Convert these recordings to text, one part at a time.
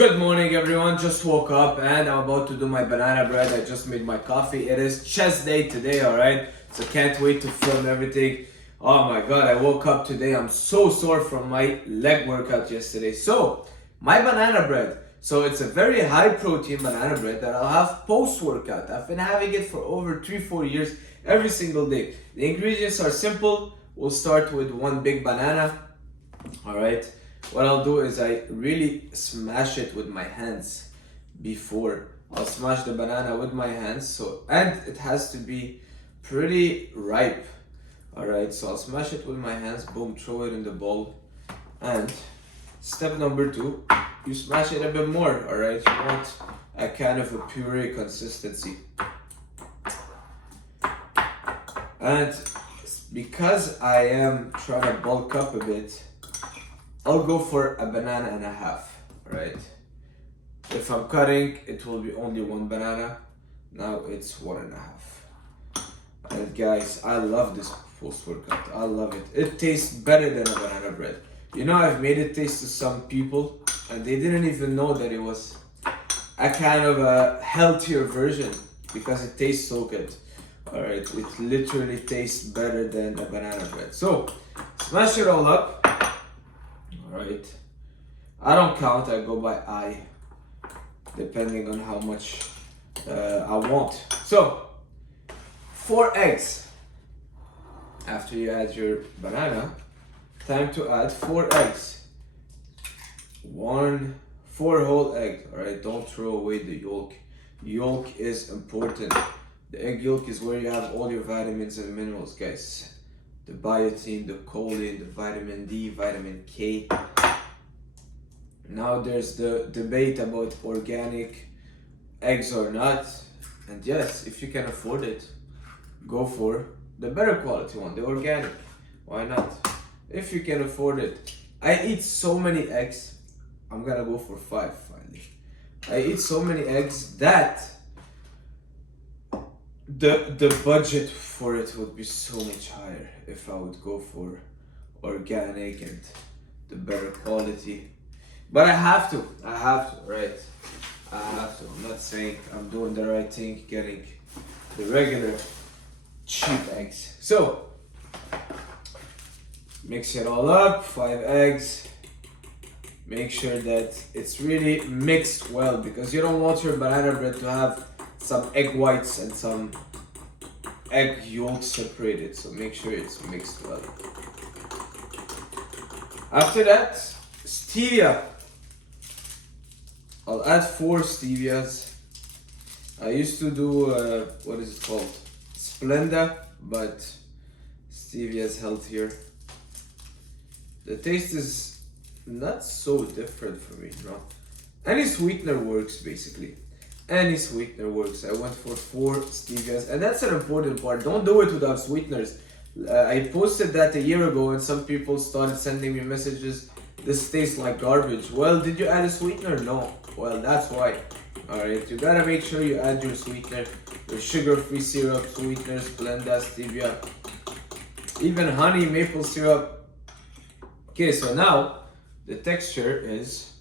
Good morning everyone, just woke up and I'm about to do my banana bread. I just made my coffee. It is chest day today, alright? So can't wait to film everything. Oh my god, I woke up today. I'm so sore from my leg workout yesterday. So, my banana bread. So it's a very high protein banana bread that I'll have post-workout. I've been having it for over 3-4 years every single day. The ingredients are simple. We'll start with one big banana, alright? What I'll do is I really smash it with my hands before. I'll smash the banana with my hands, and it has to be pretty ripe. Alright, so I'll smash it with my hands, boom, throw it in the bowl. And step number 2, you smash it a bit more, alright? You want a kind of a puree consistency. And because I am trying to bulk up a bit, I'll go for a banana and a half, right? If I'm cutting, it will be only one banana. Now it's 1.5. And guys, I love this post-workout. I love it. It tastes better than a banana bread. You know, I've made it taste to some people and they didn't even know that it was a kind of a healthier version because it tastes so good. Alright, it literally tastes better than a banana bread. So, smash it all up. Alright, I don't count, I go by eye, depending on how much I want. So, 4 eggs. After you add your banana, time to add 4 eggs. 4 whole egg, alright, don't throw away the yolk. Yolk is important. The egg yolk is where you have all your vitamins and minerals, guys. The biotin, the choline, the vitamin D, vitamin K. Now there's the debate about organic eggs or not. And yes, if you can afford it, go for the better quality one, the organic. Why not? If you can afford it. I eat so many eggs. I'm gonna go for 5 finally. I eat so many eggs that the budget for it would be so much higher if I would go for organic and the better quality. But I have to, right? I have to. I'm not saying I'm doing the right thing, getting the regular cheap eggs. So, mix it all up, 5 eggs. Make sure that it's really mixed well because you don't want your banana bread to have some egg whites and some egg yolks separated, so make sure it's mixed well. After that, stevia. I'll add 4 stevias. I used to do, what is it called? Splenda, but stevia is healthier. The taste is not so different for me, no? Any sweetener works basically. Any sweetener works. I went for 4 stevias, and that's an important part. Don't do it without sweeteners. I posted that a year ago and some people started sending me messages, this tastes like garbage. Well, did you add a sweetener? No. Well, that's why. Alright, you gotta make sure you add your sweetener, your sugar-free syrup, sweeteners, Splenda, stevia, even honey, maple syrup. Okay, so now the texture is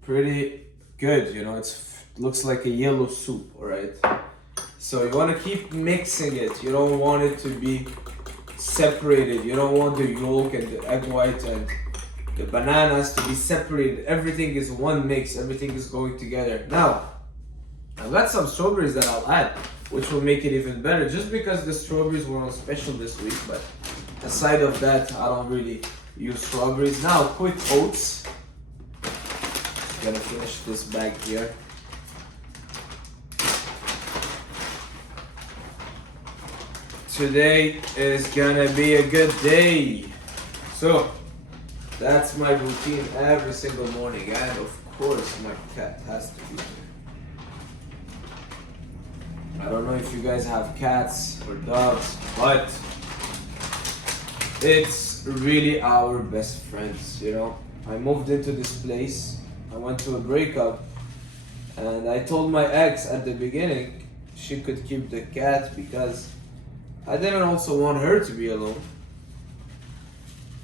pretty good, you know, it looks like a yellow soup, alright? So you want to keep mixing it. You don't want it to be separated. You don't want the yolk and the egg white and the bananas to be separated. Everything is one mix. Everything is going together. Now, I've got some strawberries that I'll add, which will make it even better. Just because the strawberries were on special this week, but aside of that, I don't really use strawberries. Now, quick oats. Gonna finish this bag here. Today is gonna be a good day. So, that's my routine every single morning, and of course my cat has to be there. I don't know if you guys have cats or dogs, but it's really our best friends, you know. I moved into this place, I went to a breakup, and I told my ex at the beginning she could keep the cat because I didn't also want her to be alone.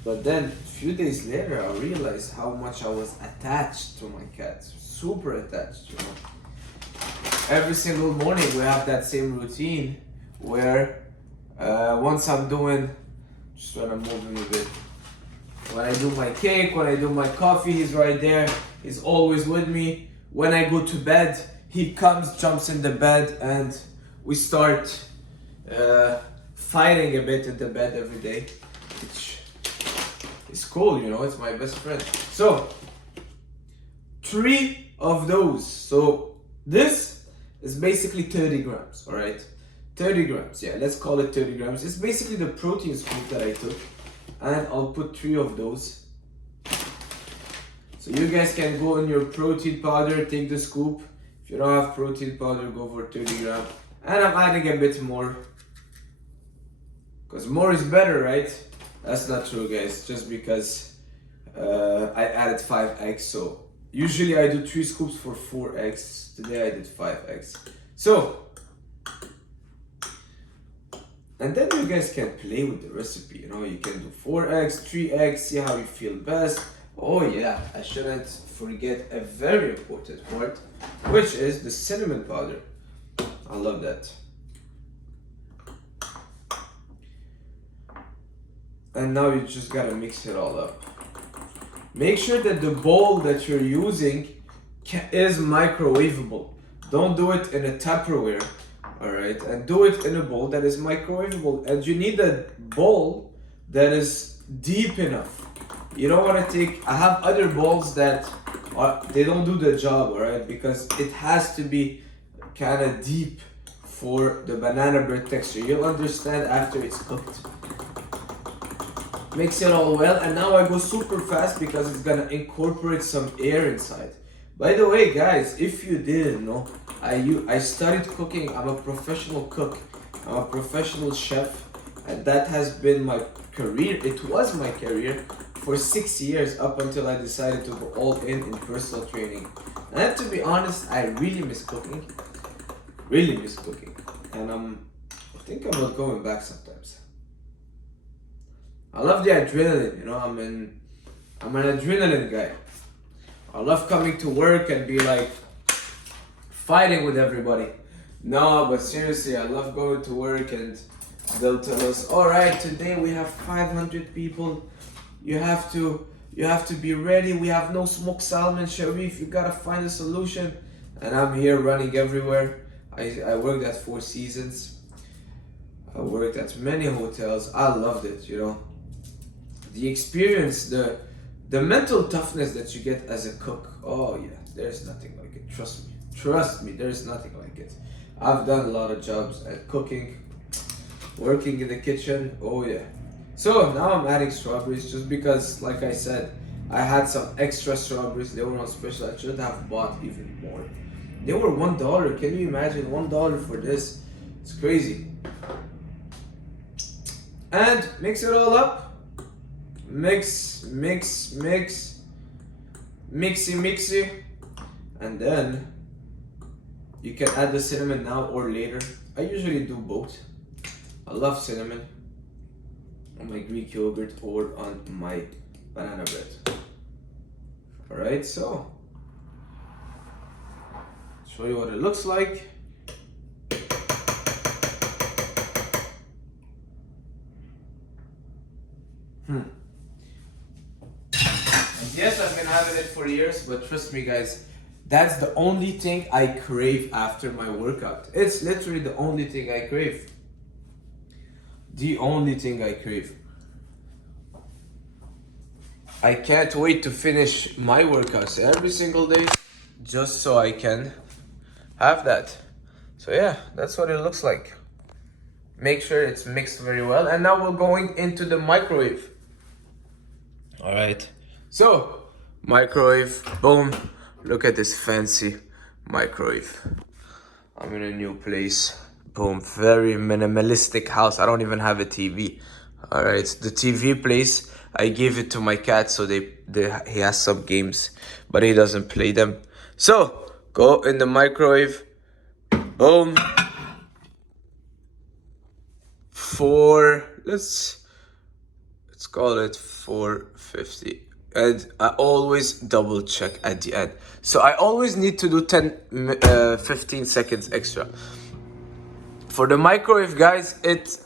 But then, a few days later, I realized how much I was attached to my cat. Super attached, you know. Every single morning we have that same routine where once I'm doing, just trying to move him a bit. When I do my cake, when I do my coffee, he's right there. He's always with me. When I go to bed, he comes, jumps in the bed, and we start fighting a bit in the bed every day, which is cool, you know, it's my best friend. So, 3 of those. So, this is basically 30 grams, all right? 30 grams, yeah, let's call it 30 grams. It's basically the protein scoop that I took, and I'll put 3 of those. So you guys can go in your protein powder, take the scoop. If you don't have protein powder, go for 30 grams. And I'm adding a bit more, because more is better, right? That's not true, guys, just because I added 5 eggs. So usually I do 3 scoops for 4 eggs. Today I did 5 eggs. So, and then you guys can play with the recipe, you know, you can do 4 eggs, 3 eggs, see how you feel best. Oh yeah, I shouldn't forget a very important part, which is the cinnamon powder. I love that. And now you just gotta mix it all up. Make sure that the bowl that you're using is microwavable. Don't do it in a Tupperware, alright? And do it in a bowl that is microwavable. And you need a bowl that is deep enough. You don't want to take, I have other bowls that they don't do the job, alright? Because it has to be kind of deep for the banana bread texture. You'll understand after it's cooked. Mix it all well, and now I go super fast because it's gonna incorporate some air inside. By the way, guys, if you didn't know, I studied cooking. I'm a professional cook. I'm a professional chef, and that has been my career. It was my career for 6 years up until I decided to go all in personal training. And to be honest, I really miss cooking. Really miss cooking, and I think about going back sometimes. I love the adrenaline, you know. I'm an adrenaline guy. I love coming to work and be like fighting with everybody. No, but seriously, I love going to work and they'll tell us, all right, today we have 500 people. You have to be ready. We have no smoked salmon, Charif. You gotta find a solution. And I'm here running everywhere. I worked at 4 Seasons. I worked at many hotels. I loved it, you know. The experience, the mental toughness that you get as a cook. Oh yeah, there's nothing like it. Trust me, there's nothing like it. I've done a lot of jobs at cooking, working in the kitchen. Oh yeah. So now I'm adding strawberries just because, like I said, I had some extra strawberries. They were on special. I should have bought even more. They were $1. Can you imagine $1 for this? It's crazy. And mix it all up. Mix, mixy, and then you can add the cinnamon now or later. I usually do both. I love cinnamon on my Greek yogurt or on my banana bread. Alright, so show you what it looks like. Yes, I've been having it for years, but trust me guys, that's the only thing I crave after my workout. It's literally the only thing I crave. The only thing I crave. I can't wait to finish my workouts every single day just so I can have that. So yeah, that's what it looks like. Make sure it's mixed very well. And now we're going into the microwave. All right. So, microwave, boom. Look at this fancy microwave. I'm in a new place. Boom, very minimalistic house. I don't even have a TV. All right, the TV place, I gave it to my cat so he has some games, but he doesn't play them. So, go in the microwave, boom. let's call it 450. And I always double check at the end. So I always need to do 15 seconds extra. For the microwave, guys, it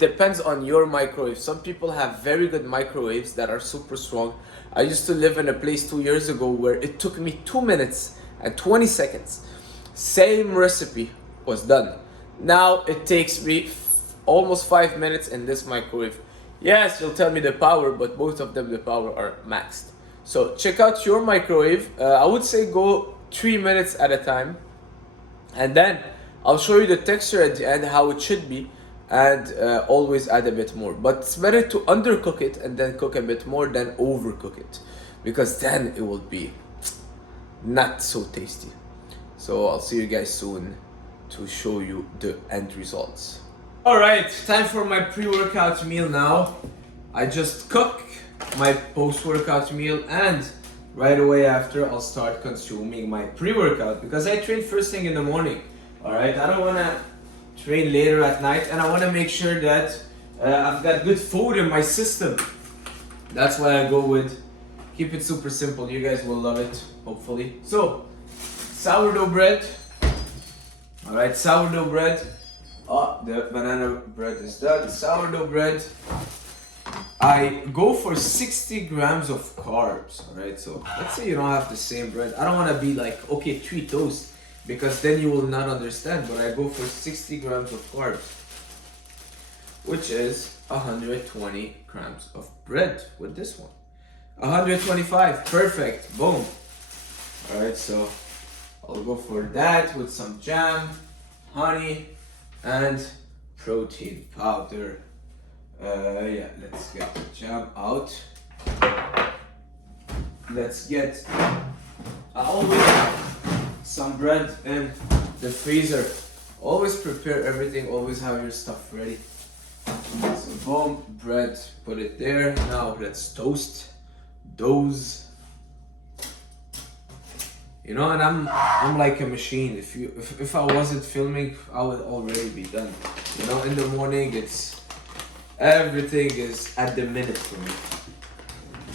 depends on your microwave. Some people have very good microwaves that are super strong. I used to live in a place 2 years ago where it took me 2 minutes and 20 seconds. Same recipe was done. Now it takes me almost 5 minutes in this microwave. Yes, you'll tell me the power, but both of them, the power are maxed. So check out your microwave. I would say go 3 minutes at a time. And then I'll show you the texture at the end, how it should be, and always add a bit more. But it's better to undercook it and then cook a bit more than overcook it, because then it will be not so tasty. So I'll see you guys soon to show you the end results. Alright, time for my pre-workout meal now. I just cook my post-workout meal and right away after I'll start consuming my pre-workout, because I train first thing in the morning. Alright, I don't want to train later at night, and I want to make sure that I've got good food in my system. That's why I go with, keep it super simple. You guys will love it, hopefully. So, sourdough bread. Alright, sourdough bread. Oh, the banana bread is done. Sourdough bread. I go for 60 grams of carbs. Alright, so let's say you don't have the same bread. I don't want to be like, okay, 3 toast, because then you will not understand. But I go for 60 grams of carbs, which is 120 grams of bread with this one. 125, perfect, boom. Alright, so I'll go for that with some jam, honey, and protein powder. Yeah, let's get the jam out. Let's get, I always have some bread in the freezer. Always prepare everything, always have your stuff ready. So boom, bread, put it there. Now let's toast those. You know, and I'm like a machine. If I wasn't filming, I would already be done. You know, in the morning it's everything is at the minute for me.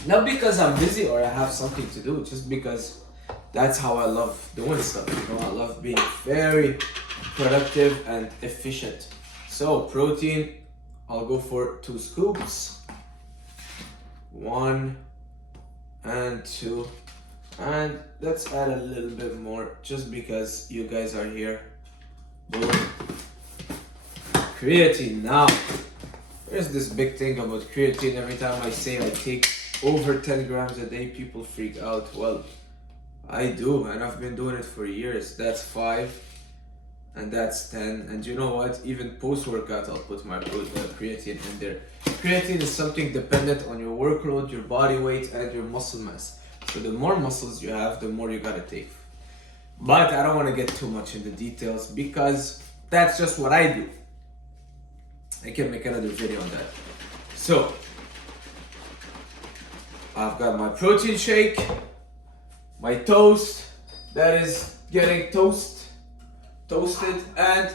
Not because I'm busy or I have something to do, just because that's how I love doing stuff. You know, I love being very productive and efficient. So protein, I'll go for 2 scoops. 1 and 2. And let's add a little bit more just because you guys are here. Boom. Creatine. Now, there's this big thing about creatine. Every time I say I take over 10 grams a day, people freak out. Well, I do, and I've been doing it for years. That's 5, and that's 10. And you know what? Even post-workout, I'll put my creatine in there. Creatine is something dependent on your workload, your body weight, and your muscle mass. So the more muscles you have, the more you gotta take. But I don't want to get too much into details because that's just what I do. I can make another video on that. So I've got my protein shake, my toast that is getting toasted, and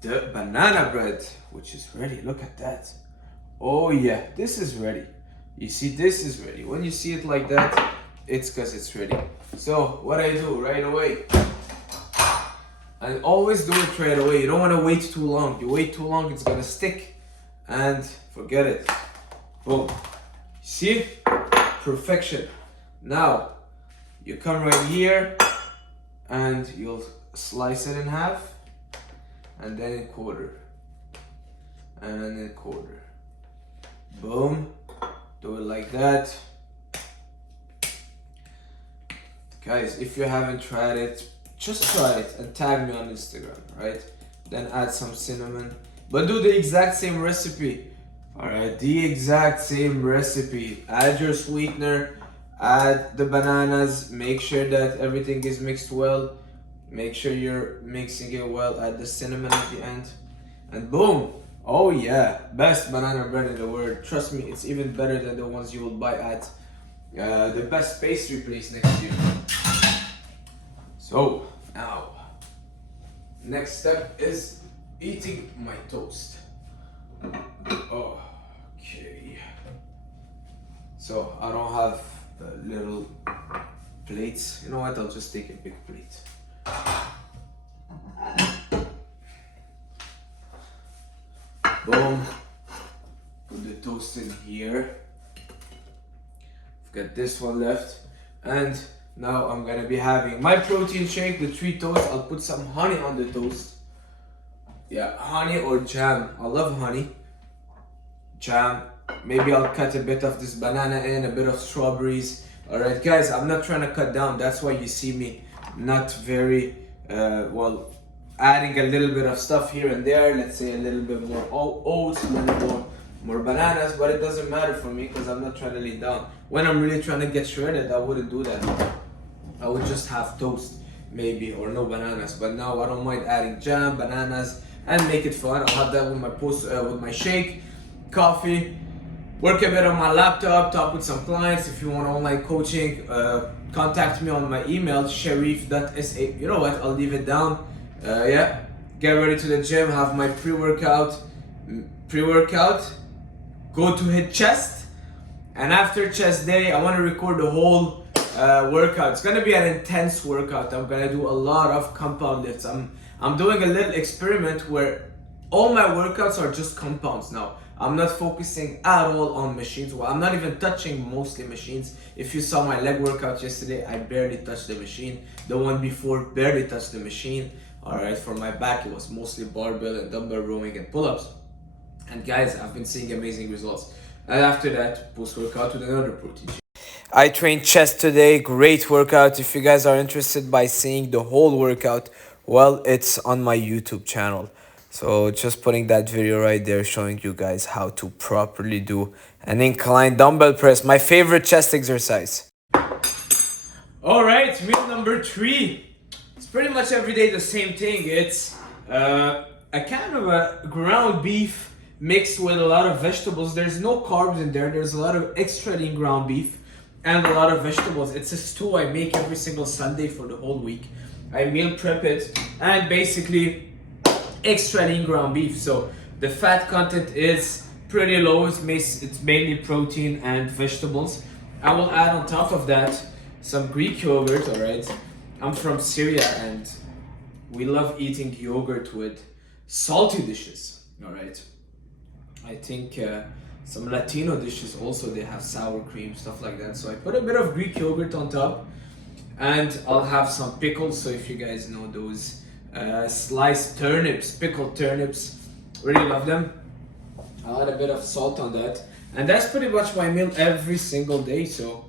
the banana bread, which is ready. Look at that. Oh yeah, this is ready. You see, this is ready. When you see it like that, it's because it's ready. So what I do right away, I always do it right away. You don't want to wait too long. You wait too long, it's gonna stick and forget it. Boom. See? Perfection. Now you come right here and you'll slice it in half, and then in quarter, and in quarter. Boom. Do it like that. Guys, if you haven't tried it, just try it and tag me on Instagram, right? Then add some cinnamon, but do the exact same recipe. Alright, the exact same recipe. Add your sweetener, add the bananas, make sure that everything is mixed well. Make sure you're mixing it well, add the cinnamon at the end, and boom. Oh yeah, best banana bread in the world. Trust me, it's even better than the ones you will buy at the best pastry place next to you. So now, next step is eating my toast. Okay. so I don't have little plates. You know what? I'll just take a big plate. Boom. Put the toast in here. I've got this one left. And now I'm gonna be having my protein shake, the 3 toasts. I'll put some honey on the toast. Yeah, honey or jam. I love honey. Jam. Maybe I'll cut a bit of this banana in, a bit of strawberries. Alright guys, I'm not trying to cut down. That's why you see me not very, adding a little bit of stuff here and there. Let's say a little bit more oats, a little more bananas, but it doesn't matter for me because I'm not trying to lay down. When I'm really trying to get shredded, I wouldn't do that. I would just have toast maybe, or no bananas. But now I don't mind adding jam, bananas, and make it fun. I'll have that with my with my shake, coffee, work a bit on my laptop, talk with some clients. If you want online coaching, contact me on my email, charif.sa. You know what, I'll leave it down. Yeah, get ready to the gym, have my pre-workout, go to hit chest, and after chest day, I want to record the whole workout. It's gonna be an intense workout. I'm gonna do a lot of compound lifts. I'm doing a little experiment where all my workouts are just compounds now. I'm not focusing at all on machines. Well, I'm not even touching mostly machines. If you saw my leg workout yesterday, I barely touched the machine. The one before, barely touched the machine. Alright, for my back, it was mostly barbell and dumbbell rowing and pull-ups. And guys, I've been seeing amazing results. And after that, post-workout with another protein shake. I trained chest today, great workout. If you guys are interested by seeing the whole workout, well, it's on my YouTube channel. So just putting that video right there, showing you guys how to properly do an incline dumbbell press, my favorite chest exercise. All right, meal number 3. It's pretty much every day the same thing. It's a kind of a ground beef mixed with a lot of vegetables. There's no carbs in there. There's a lot of extra lean ground beef and a lot of vegetables. It's a stew I make every single Sunday for the whole week. I meal prep it, and basically extra lean ground beef. So the fat content is pretty low. It's mainly protein and vegetables. I will add on top of that some Greek yogurt. All right, I'm from Syria and we love eating yogurt with salty dishes. All right, I think some Latino dishes also, they have sour cream, stuff like that. So I put a bit of Greek yogurt on top, and I'll have some pickles. So if you guys know those sliced turnips, pickled turnips, really love them. I'll add a bit of salt on that, and that's pretty much my meal every single day. So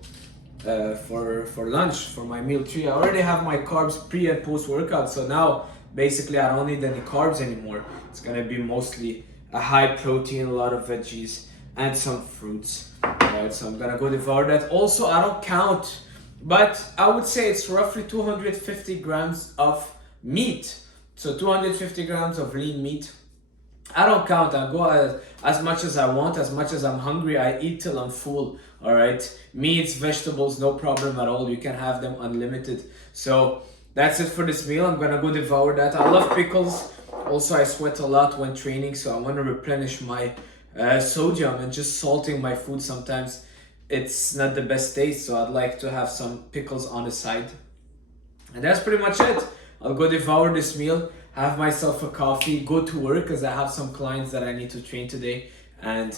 for lunch, for my meal 3, I already have my carbs pre and post workout. So now basically I don't need any carbs anymore. It's gonna be mostly a high protein, a lot of veggies, and some fruits. Alright, so I'm gonna go devour that. Also, I don't count, but I would say it's roughly 250 grams of meat. So 250 grams of lean meat. I don't count. I go as much as I want, as much as I'm hungry. I eat till I'm full. All right, meats, vegetables, no problem at all. You can have them unlimited. So that's it for this meal. I'm gonna go devour that. I love pickles. Also, I sweat a lot when training, so I want to replenish my sodium, and just salting my food sometimes it's not the best taste. So I'd like to have some pickles on the side. And that's pretty much it. I'll go devour this meal, have myself a coffee, go to work because I have some clients that I need to train today, and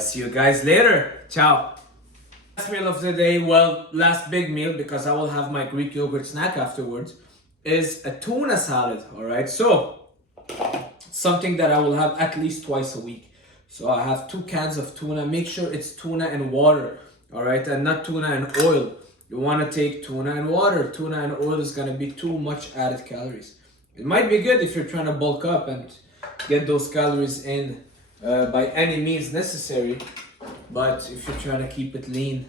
see you guys later. Ciao. Last meal of the day, well, last big meal, because I will have my Greek yogurt snack afterwards, is a tuna salad. All right, so something that I will have at least twice a week. So I have 2 cans of tuna. Make sure it's tuna and water, all right, and not tuna and oil. You want to take tuna and water. Tuna and oil is going to be too much added calories. It might be good if you're trying to bulk up and get those calories in by any means necessary. But if you're trying to keep it lean,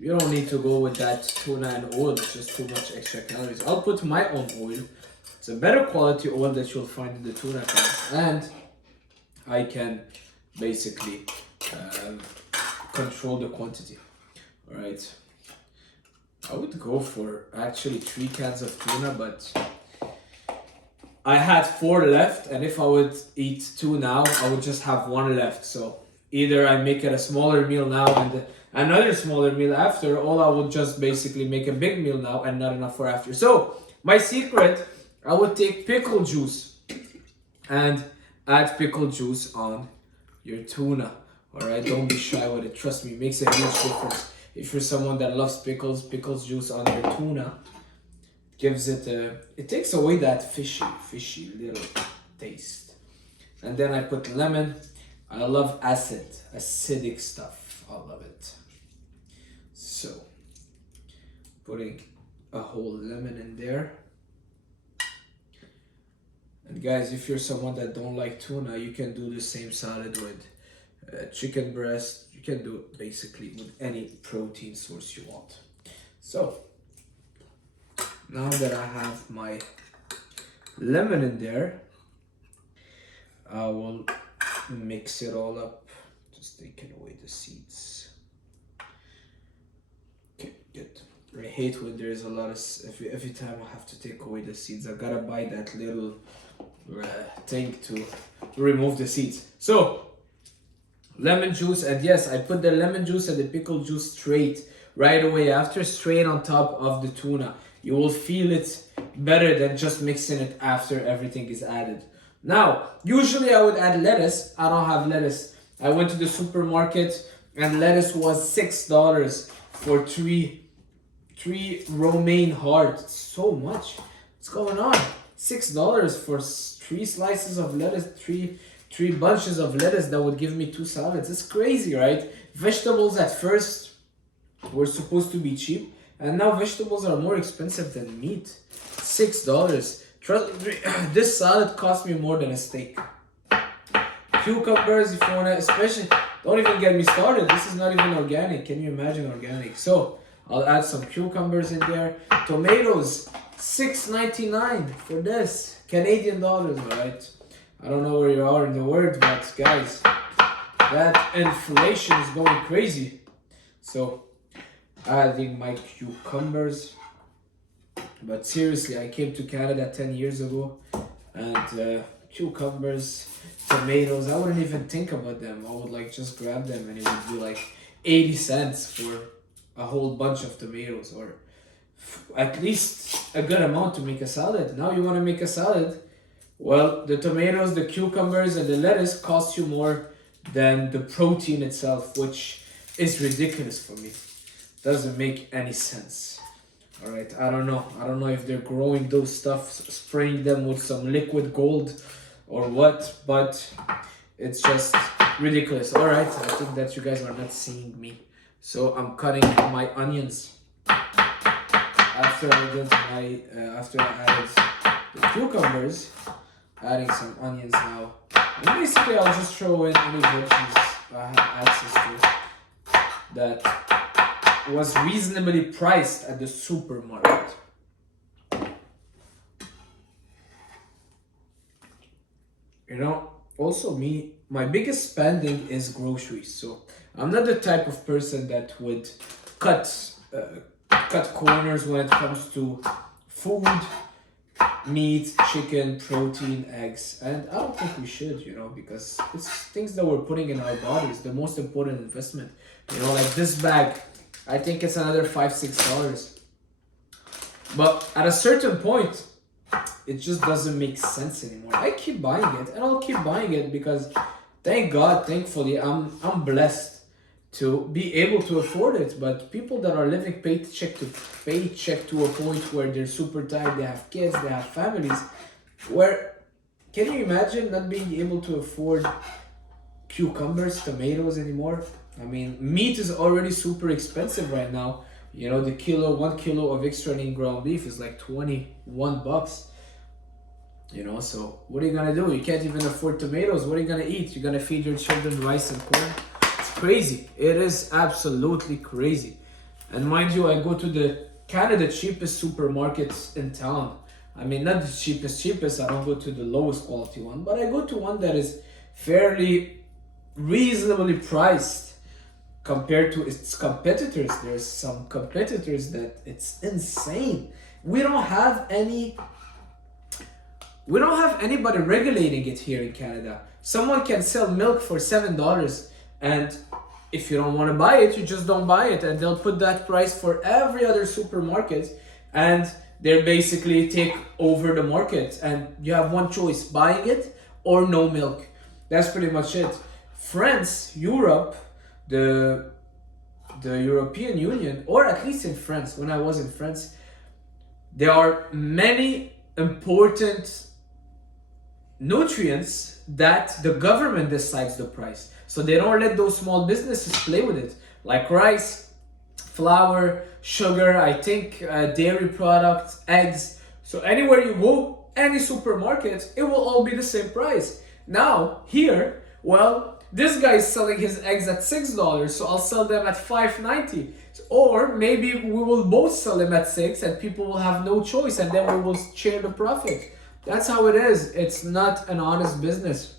you don't need to go with that tuna and oil. It's just too much extra calories. I'll put my own oil. It's a better quality oil that you'll find in the tuna can. And I can basically control the quantity. All right. I would go for actually 3 cans of tuna, but I had 4 left, and if I would eat 2 now, I would just have 1 left. So either I make it a smaller meal now another smaller meal after, or I would just basically make a big meal now and not enough for after. So my secret, I would take pickle juice and add pickle juice on your tuna. Alright, don't be shy with it. Trust me, it makes a huge difference. If you're someone that loves pickles juice on your tuna gives it it takes away that fishy little taste. And then I put lemon. I love acidic stuff. I love it. So putting a whole lemon in there. And guys, if you're someone that don't like tuna, you can do the same salad with chicken breast. You can do it basically with any protein source you want. So now that I have my lemon in there, I will mix it all up, just taking away the seeds. Okay, good. I hate when there's a lot of, every time I have to take away the seeds. I gotta buy that little thing to remove the seeds. So lemon juice, and yes, I put the lemon juice and the pickle juice straight right away after, straight on top of the tuna. You will feel it better than just mixing it after everything is added. Now, usually I would add lettuce. I don't have lettuce. I went to the supermarket and lettuce was $6 for three romaine hearts. It's so much. What's going on? $6 for 3 slices of lettuce, three bunches of lettuce that would give me 2 salads. It's crazy, right? Vegetables at first were supposed to be cheap, and now vegetables are more expensive than meat. $6. Trust me, this salad cost me more than a steak. Cucumbers, if you wanna, especially, don't even get me started. This is not even organic. Can you imagine organic? So I'll add some cucumbers in there. Tomatoes, $6.99 for this. Canadian dollars, alright? I don't know where you are in the world, but guys, that inflation is going crazy. So adding my cucumbers. But seriously, I came to Canada 10 years ago, and cucumbers, tomatoes, I wouldn't even think about them. I would like just grab them and it would be like 80 cents for a whole bunch of tomatoes, or at least a good amount to make a salad. Now you want to make a salad, well, the tomatoes, the cucumbers, and the lettuce cost you more than the protein itself, which is ridiculous for me. Doesn't make any sense. All right, I don't know if they're growing those stuff, spraying them with some liquid gold or what, but it's just ridiculous. All right, I think that you guys are not seeing me. So I'm cutting my onions. After I added the cucumbers, adding some onions now. And basically, I'll just throw in any veggies I have access to that was reasonably priced at the supermarket. You know, also my biggest spending is groceries. So I'm not the type of person that would cut corners when it comes to food, meat, chicken, protein, eggs. And I don't think we should, you know, because it's things that we're putting in our bodies, the most important investment. You know, like this bag, I think it's another $5-6. But at a certain point, it just doesn't make sense anymore. I keep buying it, and I'll keep buying it because thank God, thankfully, I'm blessed to be able to afford it. But people that are living paycheck to a point where they're super tight, they have kids, they have families, where, can you imagine not being able to afford cucumbers, tomatoes anymore? I mean, meat is already super expensive right now. You know, 1 kilo of extra lean ground beef is like $21. You know, so what are you gonna do? You can't even afford tomatoes. What are you gonna eat? You're gonna feed your children rice and corn? It's crazy. It is absolutely crazy. And mind you, I go to the Canada cheapest supermarkets in town. I mean, not the cheapest. I don't go to the lowest quality one, but I go to one that is fairly reasonably priced compared to its competitors. There's some competitors that it's insane. We don't have anybody regulating it here in Canada. Someone can sell milk for $7 and if you don't want to buy it, you just don't buy it, and they'll put that price for every other supermarket, and they basically take over the market, and you have one choice: buying it or no milk. That's pretty much it. France, Europe, the European Union, or at least in France, when I was in France, there are many important nutrients that the government decides the price. So they don't let those small businesses play with it, like rice, flour, sugar, I think dairy products, eggs. So anywhere you go, any supermarket, it will all be the same price. Now, here, well, this guy is selling his eggs at $6, so I'll sell them at $5.90. Or maybe we will both sell them at $6 and people will have no choice, and then we will share the profit. That's how it is. It's not an honest business.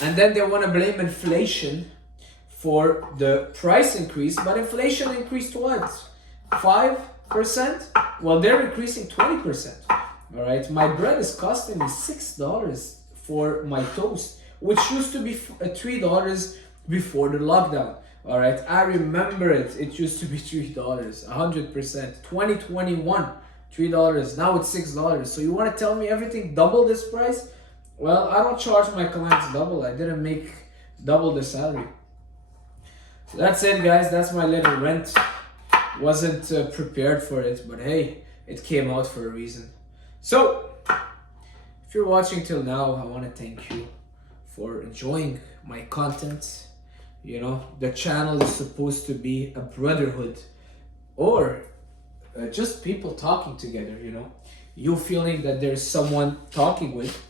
And then they want to blame inflation for the price increase, but inflation increased what? 5%? Well, they're increasing 20%. All right, my bread is costing me $6 for my toast, which used to be $3 before the lockdown. All right, I remember it. It used to be $3, 100%. 2021, $3. Now it's $6. So you want to tell me everything double this price? Well, I don't charge my clients double. I didn't make double the salary. So that's it, guys. That's my little rant. Wasn't prepared for it, but hey, it came out for a reason. So, if you're watching till now, I want to thank you for enjoying my content. You know, the channel is supposed to be a brotherhood, or just people talking together, you know. You feeling that there's someone talking with.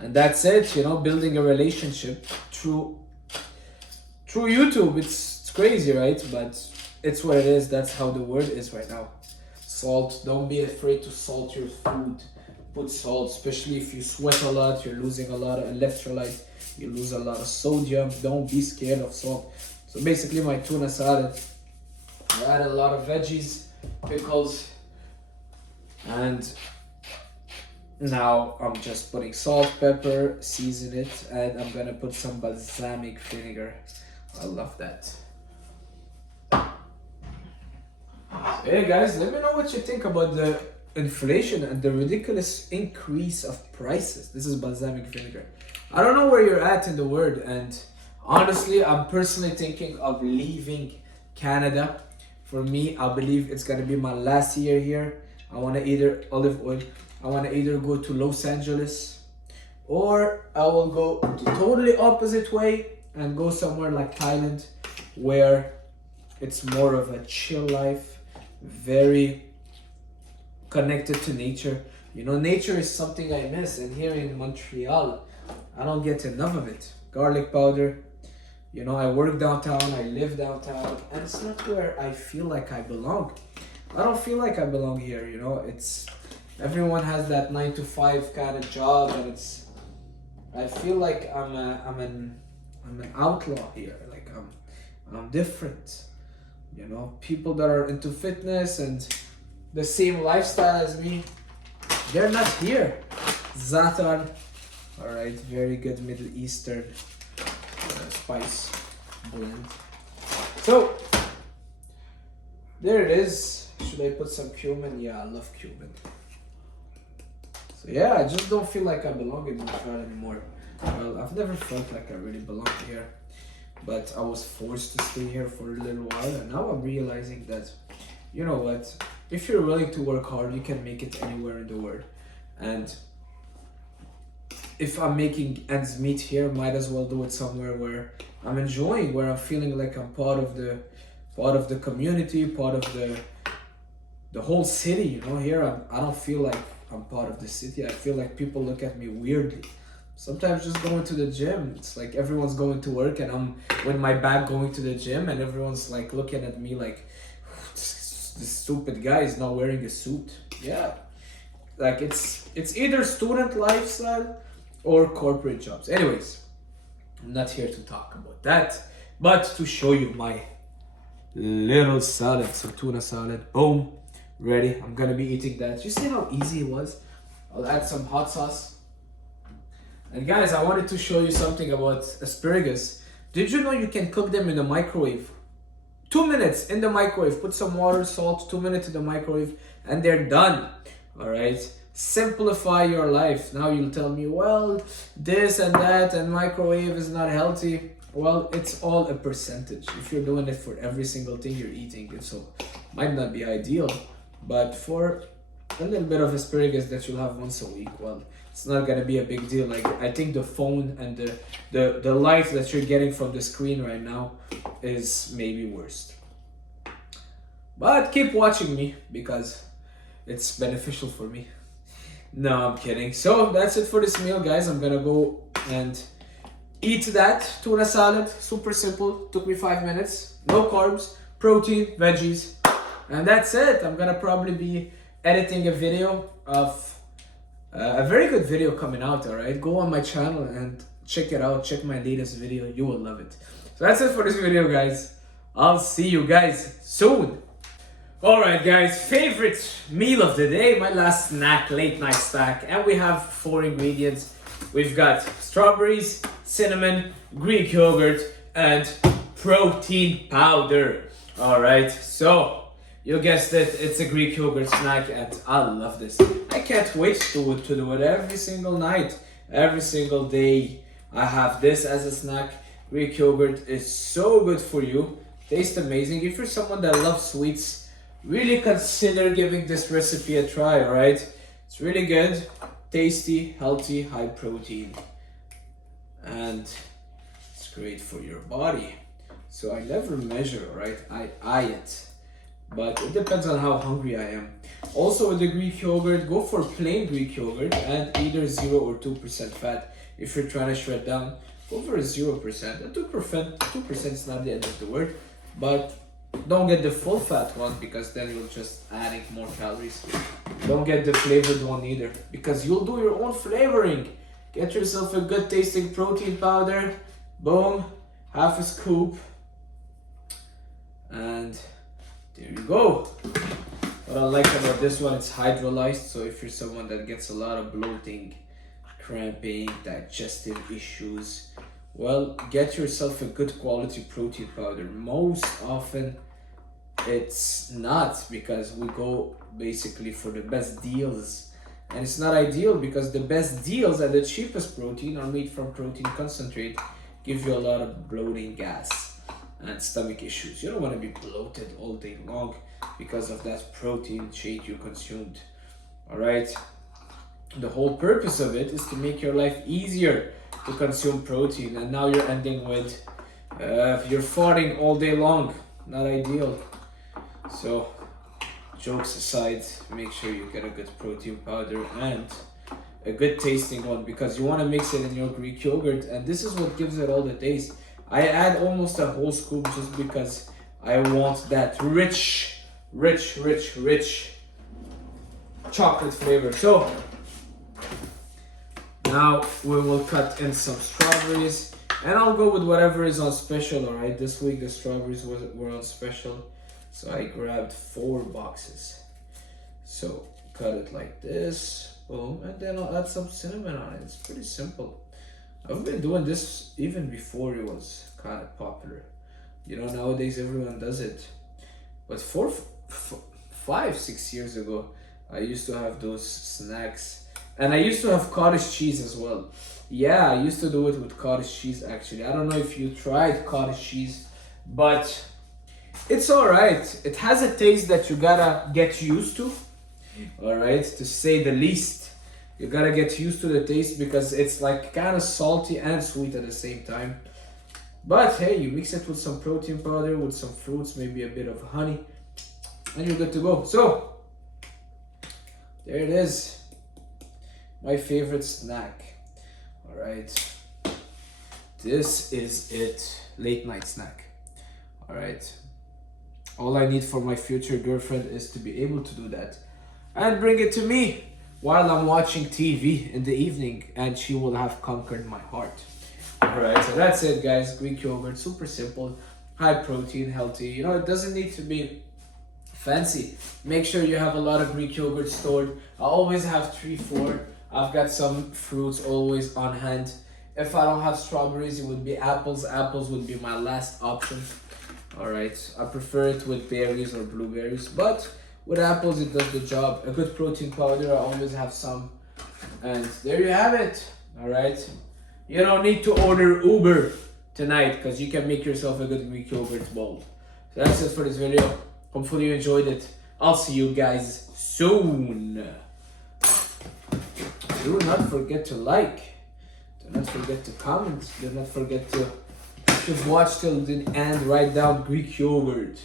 And that's it, you know, building a relationship through YouTube. It's crazy, right? But it's what it is. That's how the world is right now. Salt. Don't be afraid to salt your food. Put salt, especially if you sweat a lot, you're losing a lot of electrolytes, you lose a lot of sodium. Don't be scared of salt. So basically my tuna salad, I added a lot of veggies, pickles, and now I'm just putting salt, pepper, season it, and I'm gonna put some balsamic vinegar. I love that. Hey guys, let me know what you think about the inflation and the ridiculous increase of prices. This is balsamic vinegar. I don't know where you're at in the world, and honestly, I'm personally thinking of leaving Canada. For me, I believe it's gonna be my last year here. I wanna either olive oil. I wanna either go to Los Angeles, or I will go the totally opposite way and go somewhere like Thailand, where it's more of a chill life, very connected to nature. You know, nature is something I miss, and here in Montreal, I don't get enough of it. Garlic powder, you know, I work downtown, I live downtown, and it's not where I feel like I belong. I don't feel like I belong here, you know. It's everyone has that 9 to 5 kind of job, and I feel like I'm an outlaw here. Like I'm different. You know, people that are into fitness and the same lifestyle as me, they're not here. Za'atar, all right, very good Middle Eastern spice blend. So there it is. Should I put some cumin? Yeah, I love cumin. So yeah, I just don't feel like I belong in Montreal anymore. Well, I've never felt like I really belong here, but I was forced to stay here for a little while, and now I'm realizing that, you know what, if you're willing to work hard, you can make it anywhere in the world. And if I'm making ends meet here, might as well do it somewhere where I'm enjoying, where I'm feeling like I'm part of the community, part of the whole city. You know, here I don't feel like I'm part of the city. I feel like people look at me weirdly. Sometimes just going to the gym, it's like everyone's going to work and I'm with my bag going to the gym, and everyone's like looking at me like, this stupid guy is not wearing a suit. Yeah, like it's either student lifestyle or corporate jobs. Anyways, I'm not here to talk about that, but to show you my little salad. So tuna salad, boom, ready. I'm gonna be eating that. You see how easy it was? I'll add some hot sauce. And guys, I wanted to show you something about asparagus. Did you know you can cook them in the microwave? 2 minutes in the microwave. Put some water, salt, 2 minutes in the microwave, and they're done. All right. Simplify your life. Now you'll tell me, well, this and that and microwave is not healthy. Well, it's all a percentage. If you're doing it for every single thing you're eating, it so might not be ideal. But for a little bit of asparagus that you'll have once a week, well, it's not gonna be a big deal. Like, I think the phone and the light that you're getting from the screen right now is maybe worst. But keep watching me because it's beneficial for me. No, I'm kidding. So that's it for this meal, guys. I'm gonna go and eat that tuna salad. Super simple. Took me 5 minutes. No carbs, protein, veggies, and that's it. I'm gonna probably be editing a video of a very good video coming out. All right, go on my channel and check it out. Check my latest video. You will love it. So that's it for this video, guys. I'll see you guys soon. Alright guys, favorite meal of the day, my last snack, late night snack, and we have 4 ingredients. We've got strawberries, cinnamon, Greek yogurt, and protein powder. Alright, so you guessed it, it's a Greek yogurt snack and I love this. I can't wait to do it every single night, every single day. I have this as a snack. Greek yogurt is so good for you, tastes amazing. If you're someone that loves sweets, really consider giving this recipe a try, alright? It's really good, tasty, healthy, high protein, and it's great for your body. So I never measure, right? I eye it, but it depends on how hungry I am. Also with the Greek yogurt, go for plain Greek yogurt and either 0 or 2% fat. If you're trying to shred down, go for a 0%. And 2% is not the end of the word, but don't get the full fat one because then you're just adding more calories. Don't get the flavored one either because you'll do your own flavoring. Get yourself a good tasting protein powder. Boom, half a scoop. And there you go. What I like about this one, it's hydrolyzed. So if you're someone that gets a lot of bloating, cramping, digestive issues, well, get yourself a good quality protein powder. Most often it's not, because we go basically for the best deals, and it's not ideal because the best deals and the cheapest protein are made from protein concentrate, give you a lot of bloating, gas, and stomach issues. You don't want to be bloated all day long because of that protein shake you consumed. All right, the whole purpose of it is to make your life easier to consume protein, and now you're ending with you're farting all day long. Not ideal. So jokes aside, make sure you get a good protein powder and a good tasting one, because you want to mix it in your Greek yogurt, and this is what gives it all the taste. I add almost a whole scoop just because I want that rich chocolate flavor. So now we will cut in some strawberries, and I'll go with whatever is on special. All right, this week the strawberries were on special, so I grabbed 4 boxes. So cut it like this, boom, and then I'll add some cinnamon on it. It's pretty simple. I've been doing this even before it was kind of popular. You know, nowadays everyone does it. But 5-6 years ago, I used to have those snacks. And I used to have cottage cheese as well. Yeah, I used to do it with cottage cheese actually. I don't know if you tried cottage cheese, but it's alright. It has a taste that you gotta get used to. Alright, to say the least. You gotta get used to the taste because it's like kind of salty and sweet at the same time. But hey, you mix it with some protein powder, with some fruits, maybe a bit of honey, and you're good to go. So, there it is. My favorite snack. Alright. This is it. Late night snack. Alright. All I need for my future girlfriend is to be able to do that and bring it to me while I'm watching TV in the evening, and she will have conquered my heart. Alright, so that's it guys. Greek yogurt, super simple, high protein, healthy. You know, it doesn't need to be fancy. Make sure you have a lot of Greek yogurt stored. I always have 3-4. I've got some fruits always on hand. If I don't have strawberries, it would be apples. Apples would be my last option. Alright, I prefer it with berries or blueberries, but with apples it does the job. A good protein powder, I always have some. And there you have it. Alright, you don't need to order Uber tonight because you can make yourself a good Greek yogurt bowl. So that's it for this video. Hopefully you enjoyed it. I'll see you guys soon. Do not forget to like. Do not forget to comment. Do not forget to watch till the end. Write down Greek yogurt.